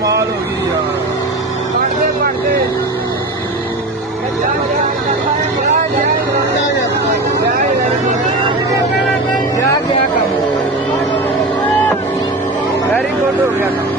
कमाल हो गई यार। पढ़ते पढ़ते वेरी गुड हो गया।